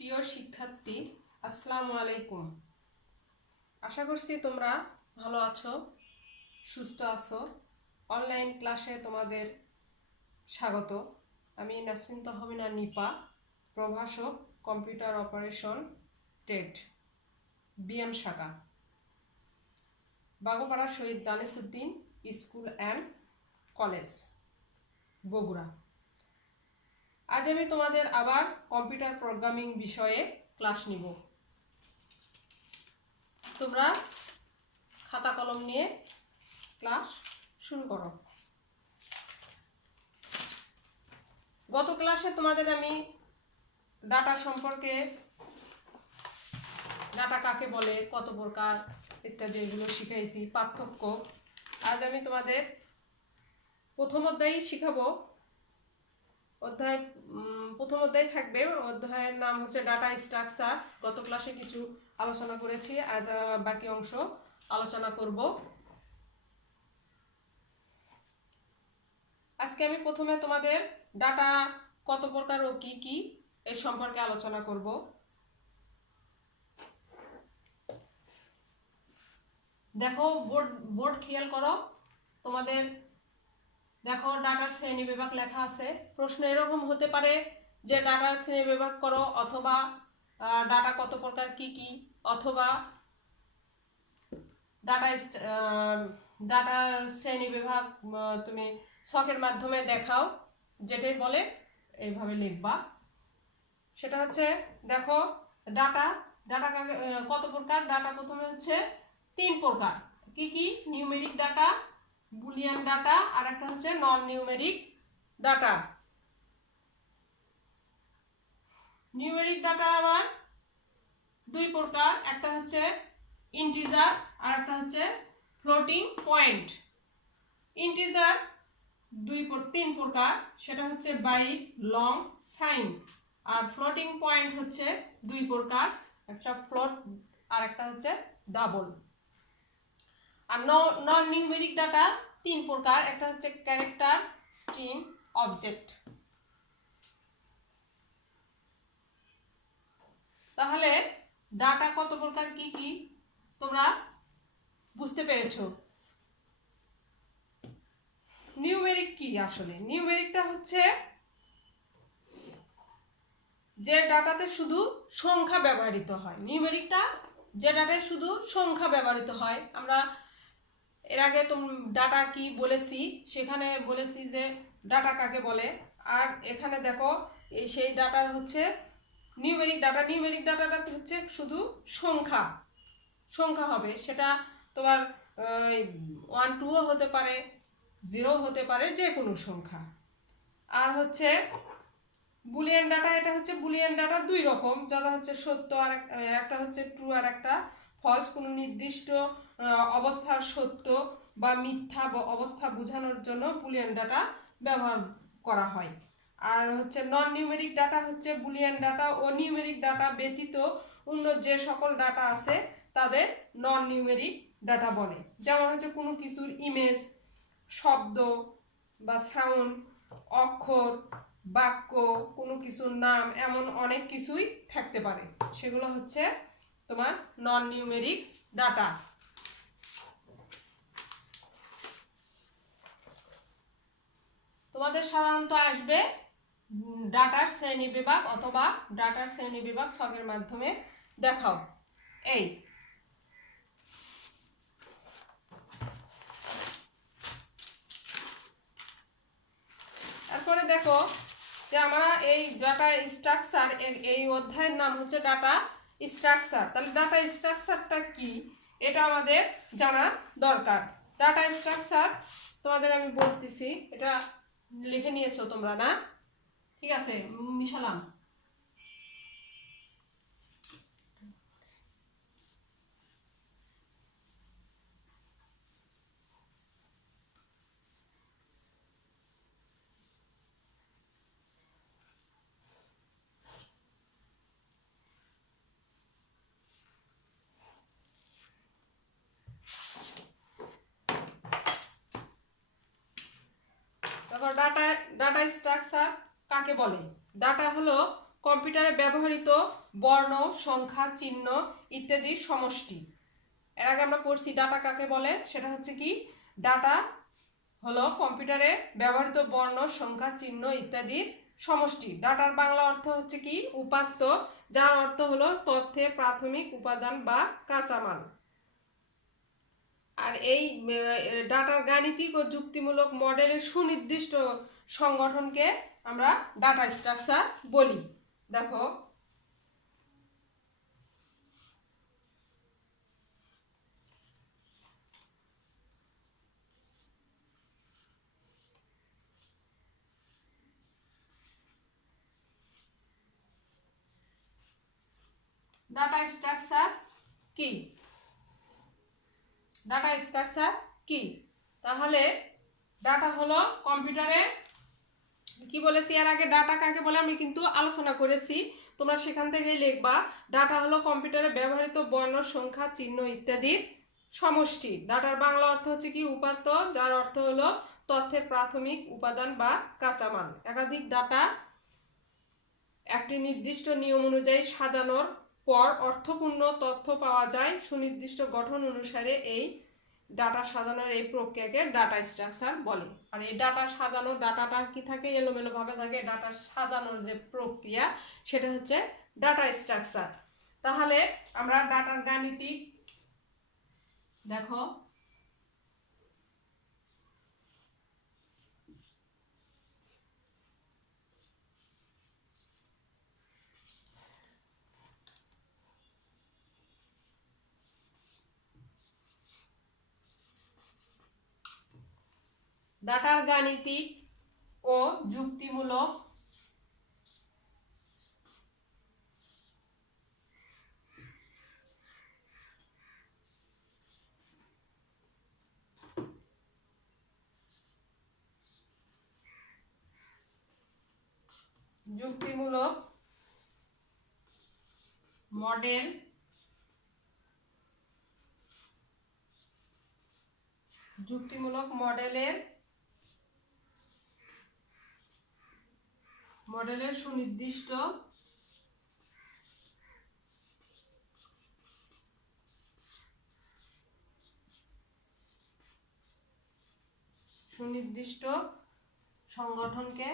প্রিয় শিক্ষার্থী, আসসালামু আলাইকুম। আশা করছি তোমরা ভালো আছো, সুস্থ আছো। অনলাইন ক্লাসে তোমাদের স্বাগত। আমি নাসরিন তহমিনা নিপা, প্রভাষক, কম্পিউটার অপারেশন, টেট, বিএম শাখা, বাগোপাড়া শহীদ দানিসউদ্দিন স্কুল অ্যান্ড কলেজ, বগুড়া। আজ আমি তোমাদের আবার কম্পিউটার প্রোগ্রামিং বিষয়ে ক্লাস নিব। তোমরা খাতা কলম নিয়ে ক্লাস শুরু করো। গত ক্লাসে তোমাদের আমি ডাটা সম্পর্কে, ডাটা কাকে বলে, কত প্রকার ইত্যাদি এগুলো শিখাইছি, পার্থক্য। আজ আমি তোমাদের প্রথম অধ্যায় শিখাবো। প্রথম অধ্যায় থাকবে, অধ্যায়ের নাম হচ্ছে ডাটা স্ট্রাকচার। গত ক্লাসে কিছু আলোচনা করেছি, আজ বাকি অংশ আলোচনা করব। আজকে আমি প্রথমে তোমাদের ডাটা কত প্রকার ও কি কি এই সম্পর্কে আলোচনা করব। দেখো, বোর্ড খেয়াল করো। তোমাদের দেখো ডাটার শ্রেণী বিভাগ লেখা আছে। প্রশ্ন এরকম হতে পারে যে ডাটার শ্রেণী বিভাগ করো, অথবা ডাটা কত প্রকার কি কি, অথবা ডাটা শ্রেণী বিভাগ তুমি ছকের মাধ্যমে দেখাও, যেটাই বলে এইভাবে লিখবা। সেটা হচ্ছে, দেখো ডাটা ডাটা কত প্রকার। ডাটা প্রথমে হচ্ছে 3 প্রকার। কি কি? নিউমেরিক ডাটা, বুলিয়ান ডাটা, আর একটা হচ্ছে নন নিউমেরিক ডাটা। নিউমেরিক ডাটা আবার 2 প্রকার, একটা হচ্ছে ইন্টিজার আর একটা হচ্ছে ফ্লোটিং পয়েন্ট। ইন্টিজার 3 প্রকার, সেটা হচ্ছে বাইট, লং, সাইন। আর ফ্লোটিং পয়েন্ট হচ্ছে 2 প্রকার, একটা ফ্লোট আর একটা হচ্ছে ডাবল। আর নন নিউমেরিক ডাটা 3 প্রকার, একটা হচ্ছে ক্যারেক্টার, স্ট্রিং, অবজেক্ট। তাহলে ডাটা কত প্রকার কি কি তোমরা বুঝতে পেরেছো। নিউমেরিক কি? আসলে নিউমেরিকটা হচ্ছে যে ডাটাতে শুধু সংখ্যা ব্যবহৃত হয়। নিউমেরিকটা যে ডাটায় শুধু সংখ্যা ব্যবহৃত হয়। আমরা এর আগে ডাটা কি বলেছি, সেখানে বলেছি যে ডাটা কাকে বলে। আর এখানে দেখো সেই ডাটার হচ্ছে নিউমেরিক ডাটা। নিউমেরিক ডাটাটা হচ্ছে শুধু সংখ্যা সংখ্যা হবে। সেটা তোমার 1 2ও হতে পারে, 0 হতে পারে, যে কোনো সংখ্যা। আর হচ্ছে বুলিয়ান ডাটা, এটা হচ্ছে বুলিয়ান ডাটা 2 রকম, যেটা হচ্ছে সত্য, আর একটা হচ্ছে ট্রু আর একটা ফলস। কোনো নির্দিষ্ট অবস্থার সত্য বা মিথ্যা অবস্থা বোঝানোর জন্য বুলিয়ান ডাটা ব্যবহার করা হয়। আর হচ্ছে নন নিউমেরিক ডাটা হচ্ছে বুলিয়ান ডাটা ও নিউমেরিক ডাটা ব্যতীত অন্য যে সকল ডাটা আছে তাদের নন নিউমেরিক ডাটা বলে। যেমন হচ্ছে কোনো কিছুর ইমেজ, শব্দ বা সাউন্ড, অক্ষর, বাক্য, কোনো কিছুর নাম, এমন অনেক কিছুই থাকতে পারে। সেগুলো হচ্ছে তোমার নন নিউমেরিক ডাটা। তোমাদের সাধারণত আসবে ডাটার শ্রেণী বিভাগ অথবা ডাটার শ্রেণী বিভাগ ছকের মাধ্যমে দেখাও। এই তারপরে দেখো যে আমরা এই ডাটা স্ট্রাকচার, এই অধ্যায়ের নাম হচ্ছে ডাটা স্ট্রাকচার। তাহলে ডাটা স্ট্রাকচারটা কি এটা আমাদের জানা দরকার। ডাটা স্ট্রাকচার তোমাদের আমি বলতেছি, এটা লিখে নিয়েছো তোমরা না? ঠিক আছে, মিশালাম। তারপর ডাটা স্ট্রাকচার কাকে বলে? ডাটা হলো কম্পিউটারে ব্যবহৃত বর্ণ, সংখ্যা, চিহ্ন ইত্যাদির সমষ্টি। এর আগে আমরা পড়ছি ডাটা কাকে বলে, সেটা হচ্ছে কি, ডাটা হলো কম্পিউটারে ব্যবহৃত বর্ণ, সংখ্যা, চিহ্ন ইত্যাদির সমষ্টি। ডাটার বাংলা অর্থ হচ্ছে কি, উপাত্ত, যার অর্থ হলো তথ্যের প্রাথমিক উপাদান বা কাঁচামাল। আর এই ডাটার গাণিতিক ও যুক্তিমূলক মডেলের সুনির্দিষ্ট সংগঠনকে আমরা ডাটা স্ট্রাকচার বলি। দেখো, ডাটা স্ট্রাকচার কি? ডাটা স্ট্রাকচার কি? তাহলে ডাটা হলো কম্পিউটারে, কি বলেছি এর আগে ডাটা কাকে বলে আমি কিন্তু আলোচনা করেছি, তোমরা সেখান থেকে লিখবা। ডাটা হলো কম্পিউটারে ব্যবহৃত বর্ণ, সংখ্যা, চিহ্ন ইত্যাদির সমষ্টি। ডাটার বাংলা অর্থ হচ্ছে কি, উপাত্ত, যার অর্থ হলো তথ্যের প্রাথমিক উপাদান বা কাঁচামাল। একাধিক ডাটা একটি নির্দিষ্ট নিয়ম অনুযায়ী সাজানোর পর অর্থপূর্ণ তথ্য পাওয়া যায়। সুনির্দিষ্ট গঠন অনুসারে এই ডাটা সাজানোর এই প্রক্রিয়াকে ডাটা স্ট্রাকচার বলে। আর এই ডাটা সাজানোর, ডাটাটা কি থাকে, এলোমেলো ভাবে থাকে, ডাটা সাজানোর যে প্রক্রিয়া সেটা হচ্ছে ডাটা স্ট্রাকচার। তাহলে আমরা ডাটার গাণিতিক, দেখো ডাটার গাণিতিক ও যুক্তিমূলক মডেল মডেলের সুনির্দিষ্ট সংগঠনকে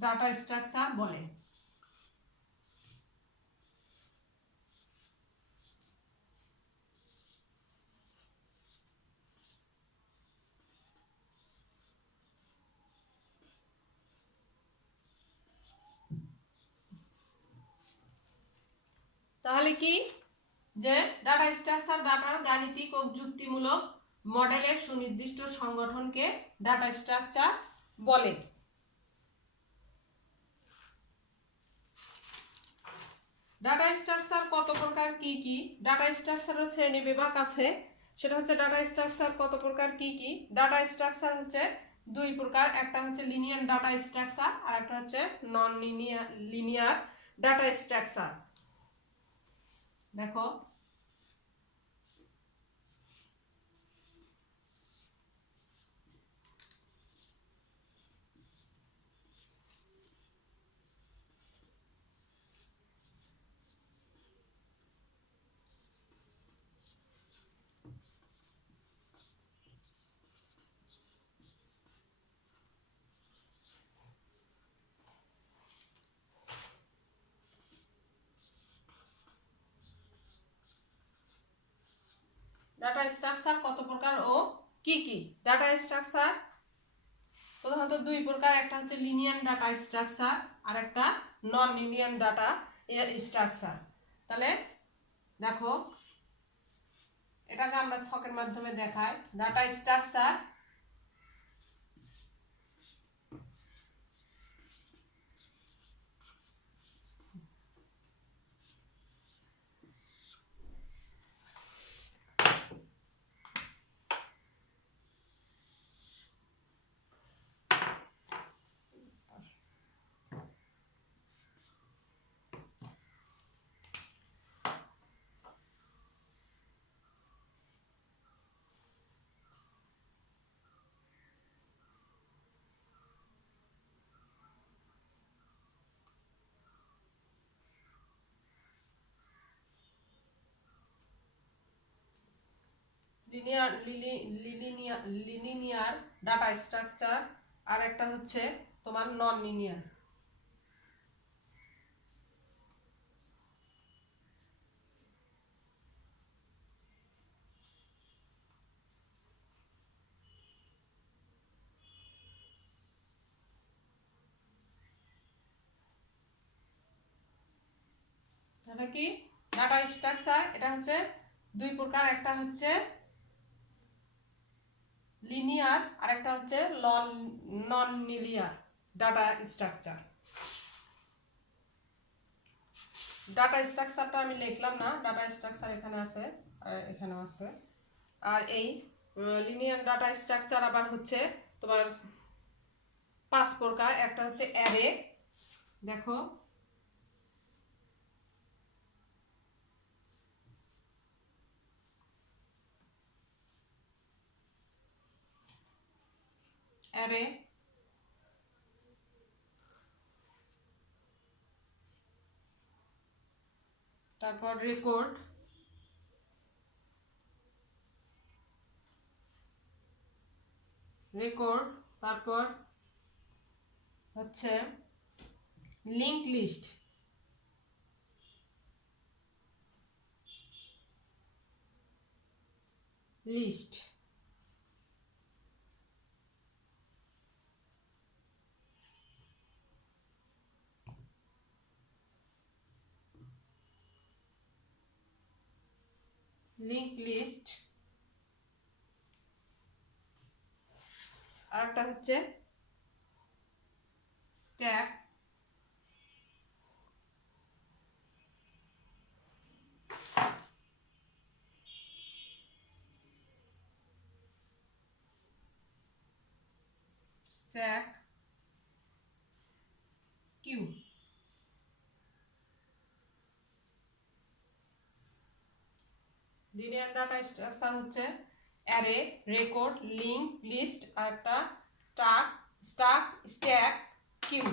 ডাটা স্ট্রাকচার বলে। তাহলে কি, যে ডাটা স্ট্রাকচার ডাটার গাণিতিক ও যুক্তিমূলক মডেলের সুনির্দিষ্ট সংগঠনকে ডাটা স্ট্রাকচার বলে। ডাটা স্ট্রাকচার কত প্রকার, কি কি? ডাটা স্ট্রাকচারের শ্রেণী বিভাগ আছে, সেটা হচ্ছে ডাটা স্ট্রাকচার কত প্রকার, কি কি? ডাটা স্ট্রাকচার হচ্ছে দুই প্রকার, একটা হচ্ছে লিনিয়ার ডাটা স্ট্রাকচার আর একটা হচ্ছে নন লিনিয়ার ডাটা স্ট্রাকচার। দেখো, ডাটা স্ট্রাকচার কত প্রকার ও কি কি? ডাটা স্ট্রাকচার প্রধানত দুই প্রকার, একটা হচ্ছে লিনিয়ার ডাটা স্ট্রাকচার আর একটা নন লিনিয়ার ডাটা স্ট্রাকচার। তাহলে দেখো, এটাকে আমরা ছকের মাধ্যমে দেখাই। Data structure linear data structure, আর একটা হচ্ছে তোমার নন লিনিয়ার। এটা কি ডাটা স্ট্রাকচার? এটা হচ্ছে দুই প্রকার, একটা হচ্ছে লিনিয়ার আর একটা হচ্ছে নন লিনিয়ার ডাটা স্ট্রাকচার। ডাটা স্ট্রাকচারটা আমি লিখলাম না, ডাটা স্ট্রাকচার এখানে আছে, এখানেও আছে। আর এই লিনিয়ার ডাটা স্ট্রাকচার আবার হচ্ছে তোমার 5 প্রকার। একটা হচ্ছে অ্যারে, দেখো অ্যারে, তারপর রেকর্ড, তারপর হচ্ছে link list, list link list, আর একটা হচ্ছে stack, stack queue. Linear data structure হচ্ছে অ্যারে, রেকর্ড, লিঙ্ক লিস্ট, আর একটা স্ট্যাক, কিউ।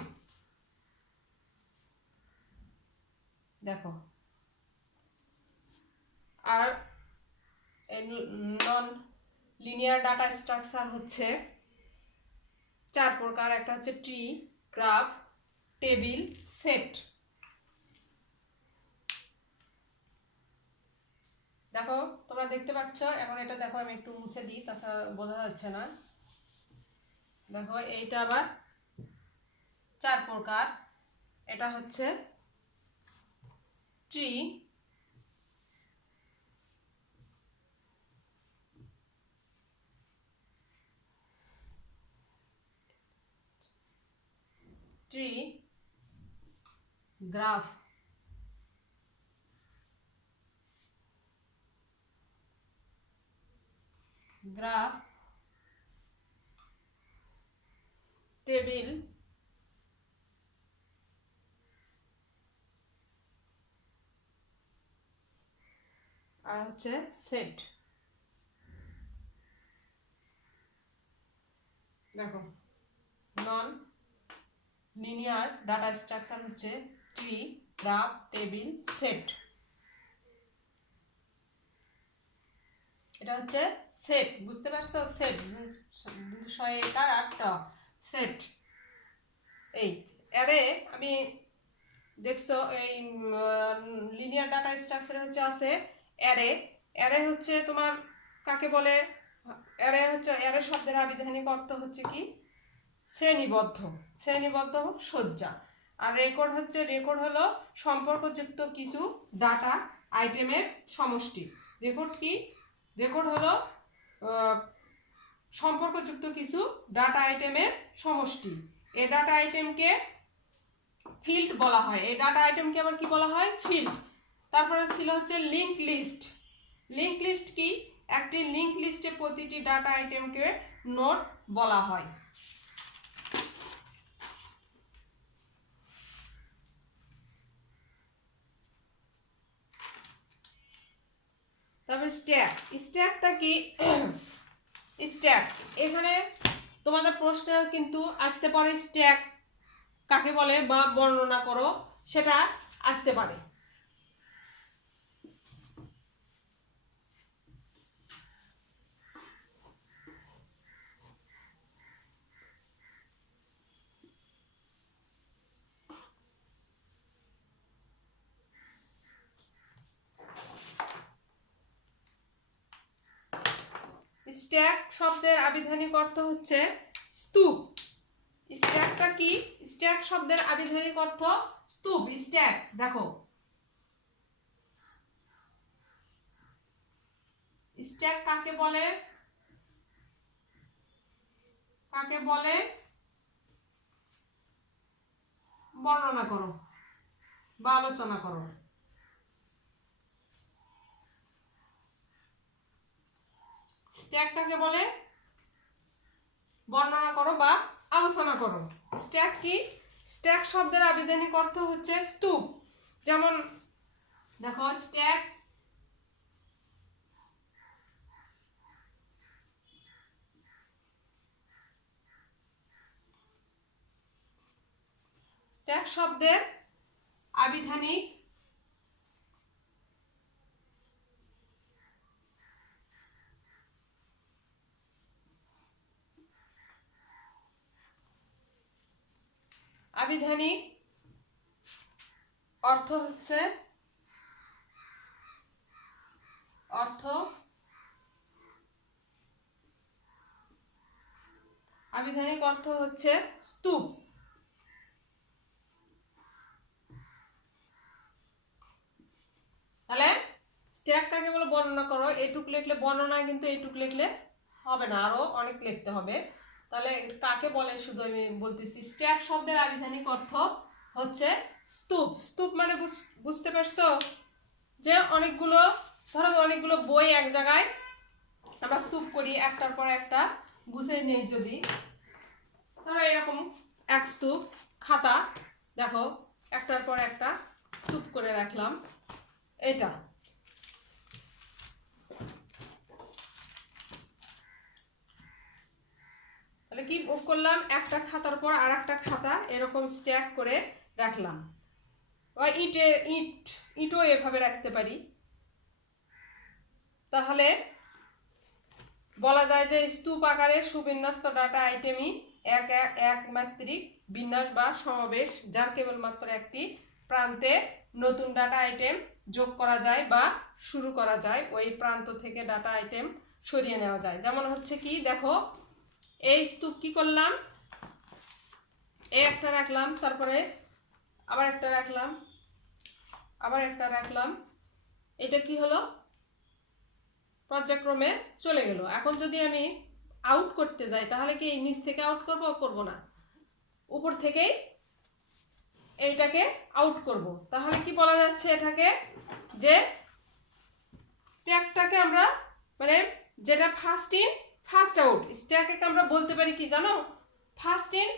দেখো, আর নন লিনিয়ার ডাটা স্ট্রাকচার হচ্ছে 4 প্রকার। একটা হচ্ছে ট্রি, গ্রাফ, টেবিল, সেট। দেখো তোমরা দেখতে পাচ্ছ, এখন এটা দেখো আমি একটু মুছে দিই, তাছাড়া বোঝা যাচ্ছে না। দেখো এইটা আবার 4 প্রকার। এটা হচ্ছে ট্রি, গ্রাফ, টেবিল, আর হচ্ছে সেট। দেখো নন লিনিয়ার ডাটা স্ট্রাকচার হচ্ছে ট্রি, গ্রাফ, টেবিল, সেট। এটা হচ্ছে সেট, বুঝতে পারছো? Set set. এই অ্যারে আমি দেখছো, এই লিনিয়ার ডাটা স্ট্রাকচারে হচ্ছে আছে অ্যারে। অ্যারে হচ্ছে তোমার কাকে বলে? অ্যারে শব্দের আবিধানিক অর্থ হচ্ছে কি? শ্রেণীবদ্ধ সজ্জা। আর রেকর্ড হলো সম্পর্কযুক্ত কিছু ডাটা আইটেমের সমষ্টি। রেকর্ড হলো সম্পর্কযুক্ত কিছু ডাটা আইটেমের সমষ্টি। এই ডাটা আইটেমকে ফিল্ড বলা হয়। এই ডাটা আইটেমকে আবার কি বলা হয়? ফিল্ড। তারপরে ছিল হচ্ছে লিঙ্ক লিস্ট। লিঙ্ক লিস্ট কি? একটি লিঙ্ক লিস্টে প্রতিটি ডাটা আইটেমকে নোড বলা হয়। তারপরে স্ট্যাকটা কি? স্ট্যাক, এখানে তোমাদের প্রশ্ন কিন্তু আসতে পারে স্ট্যাক কাকে বলে বা বর্ণনা করো, সেটা আসতে পারে। স্ট্যাক শব্দের আবিধানিক অর্থ হচ্ছে স্তূপ। স্ট্যাকটা কি? স্ট্যাক শব্দের আবিধানিক অর্থ স্তূপ। স্ট্যাক দেখো, স্ট্যাক কাকে বলে? কাকে বলে বর্ণনা করো বা আলোচনা করো। স্ট্যাকটাকে বলে বর্ণনা করো বা আলোচনা করো। স্ট্যাক কি? স্ট্যাক শব্দের আবিধানিক অর্থ হচ্ছে স্তূপ। যেমন দেখো, স্ট্যাক স্ট্যাক শব্দের আবিধানিক আবিধানিক অর্থ হচ্ছে আবিধানিক অর্থ হচ্ছে স্তূপ। তাহলে স্ট্যাকটাকে বলে বর্ণনা করো, এইটুক লিখলে বর্ণনা, কিন্তু এইটুক লিখলে হবে না, আরো অনেক লিখতে হবে। তাহলে কাকে বলে শুধু আমি বলতেছি। স্ট্যাক শব্দের আবিধানিক অর্থ হচ্ছে স্তূপ। স্তূপ মানে বুঝতে পারছো? যে অনেকগুলো, ধরো অনেকগুলো বই এক জায়গায় আমরা স্তূপ করি, একটার পর একটা গুছিয়ে নেই। যদি ধরো এরকম এক স্তূপ খাতা, দেখো একটার পর একটা স্তূপ করে রাখলাম, এটা তাহলে কি করলাম? একটা খাতার পর আর একটা খাতা এরকম স্ট্যাক করে রাখলাম। বা ইটও এভাবে রাখতে পারি। তাহলে বলা যায় যে স্তূপ আকারে সুবিন্যস্ত ডাটা আইটেমই এক মাত্রিক বিন্যাস বা সমাবেশ, যার কেবলমাত্র একটি প্রান্তে নতুন ডাটা আইটেম যোগ করা যায় বা শুরু করা যায়, ওই প্রান্ত থেকে ডাটা আইটেম সরিয়ে নেওয়া যায়। যেমন হচ্ছে কি, দেখো এই স্তূপ কি করলাম, এই একটা রাখলাম, তারপরে আবার একটা রাখলাম, আবার একটা রাখলাম, এটা কি হলো? পর্যায়ক্রমে চলে গেল। এখন যদি আমি আউট করতে যাই, তাহলে কি নিচ থেকে আউট করব না, উপর থেকেই এইটাকে আউট করব। তাহলে কি বলা যাচ্ছে এটাকে? যে স্ট্যাকটাকে আমরা মানে যেটা ফার্স্ট ইন ফার্স্ট আউট, স্ট্যাককে আমরা বলতে পারি কি জানো? First in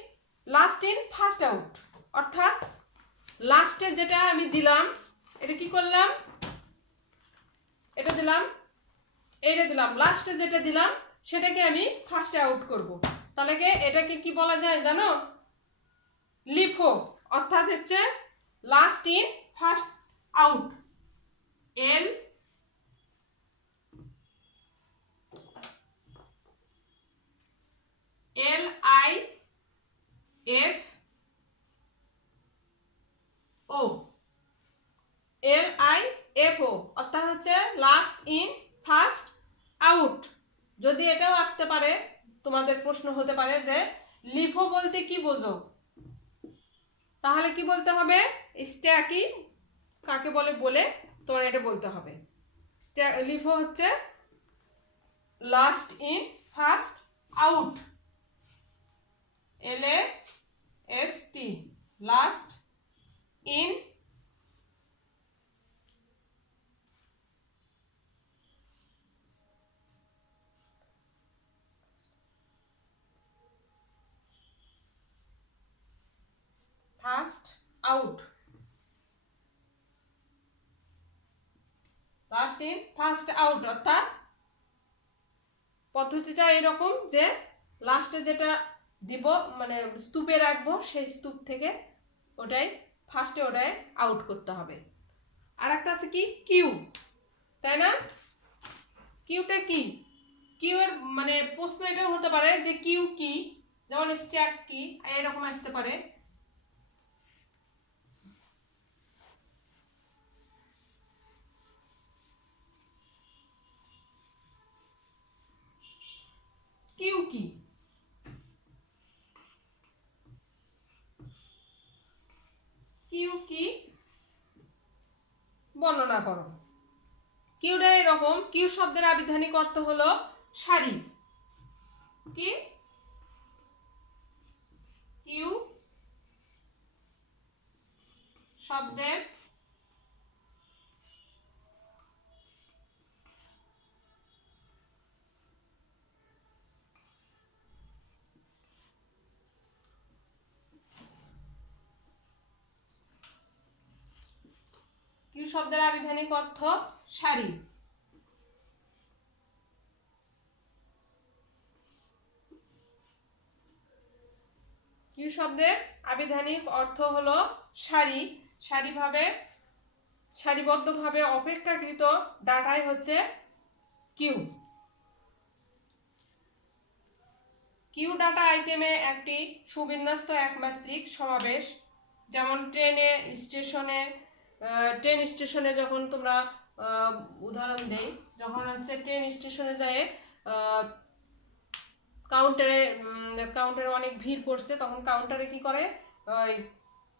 last in first out. অর্থাৎ লাস্টে যেটা আমি দিলাম, এটা কি করলাম? এটা দিলাম, এটা দিলাম, লাস্টে যেটা দিলাম সেটাকে আমি ফার্স্টে আউট করব। তাহলে এটাকে কি বলা যায় জানো? লিফো, অর্থাৎ হচ্ছে last in first out. LIFO, LIFO অর্থাৎ হচ্ছে লাস্ট ইন ফার্স্ট আউট। যদি এটাও আসতে পারে, তোমাদের প্রশ্ন হতে পারে যে লিফো বলতে কি বোঝো, তাহলে কি বলতে হবে? স্ট্যাকিং কাকে বলে বলে তোমার এটা বলতে হবে। লিফো হচ্ছে last in first out, LAST, last in first out, last in first out. অর্থাৎ পদ্ধতিটা এরকম যে লাস্টে যেটা দিব মানে স্তূপে রাখবো, সেই স্তূপ থেকে ওটাই ফার্স্টে ওটাই আউট করতে হবে। আর একটা আছে কি কিউ, তাই না? কিউটা কি? কিউ এর মানে প্রশ্ন এটাও হতে পারে যে কিউ কি, যেমন স্ট্যাক কি, এরকম আসতে পারে। কিউ কি? কিউ কি বর্ণনা করো। কিউটা এরকম, কিউ শব্দের আবিধানিক অর্থ হলো সারি। কি? কিউ শব্দের কিউ শব্দের আবিধানিক অর্থ সারি। কিউ শব্দের আবিধানিক অর্থ হলো সারি। সারিবদ্ধভাবে অপেক্ষাকৃত ডাটাই হচ্ছে কিউ। কিউ ডাটা আইটেমে একটি সুবিন্যস্ত একমাত্রিক সমাবেশ। যেমন ট্রেন স্টেশনে যখন তোমরা উদাহরণ দেই, যখন হচ্ছে ট্রেন স্টেশনে যায় কাউন্টারে অনেক ভিড় পড়ছে, তখন কাউন্টারে কি করে,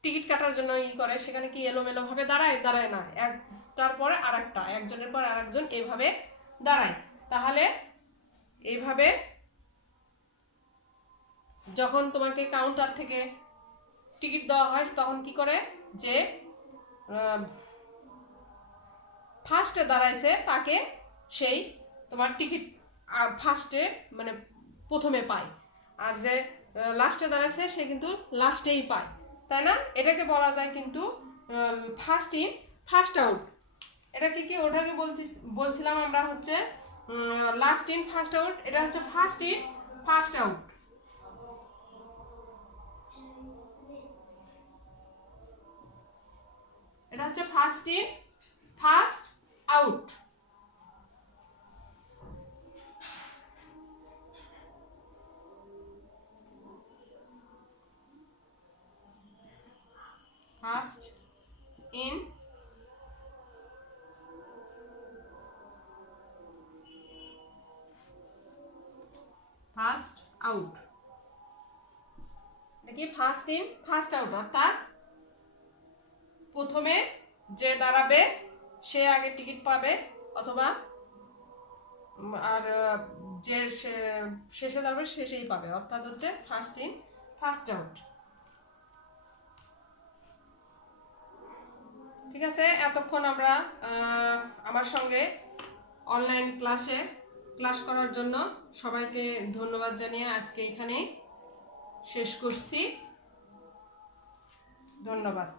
টিকিট কাটার জন্য করে, সেখানে কি এলোমেলো ভাবে দাঁড়ায় না, একটার পরে আরেকটা, একজনের পর আরেকজন এইভাবে দাঁড়ায়। তাহলে এইভাবে যখন তোমাকে কাউন্টার থেকে টিকিট দেওয়া হয় তখন কি করে, যে ফার্স্টে দাঁড়াইছে তাকে সেই তোমার টিকিট ফার্স্টে মানে প্রথমে পায়, আর যে লাস্টে দাঁড়াইছে সে কিন্তু লাস্টেই পায়, তাই না? এটাকে বলা যায় কিন্তু ফার্স্ট ইন ফার্স্ট আউট। এটাকে কি ওটাকে বলছিলাম আমরা হচ্ছে লাস্ট ইন ফার্স্ট আউট, এটা হচ্ছে ফার্স্ট ইন ফার্স্ট আউট। এটা হচ্ছে first in first out. First in first out, নাকি ফার্স্ট ইন ফার্স্ট আউট, অর্থাৎ প্রথমে যে দাঁড়াবে সে আগে টিকিট পাবে, অথবা আর যে শেষে দাঁড়াবে শেষেই পাবে, অর্থাৎ হচ্ছে ফার্স্ট ইন ফার্স্ট আউট। ঠিক আছে, এতক্ষণ আমরা আমার সঙ্গে অনলাইন ক্লাস করার জন্য সবাইকে ধন্যবাদ জানিয়ে আজকে এখানে শেষ করছি। ধন্যবাদ।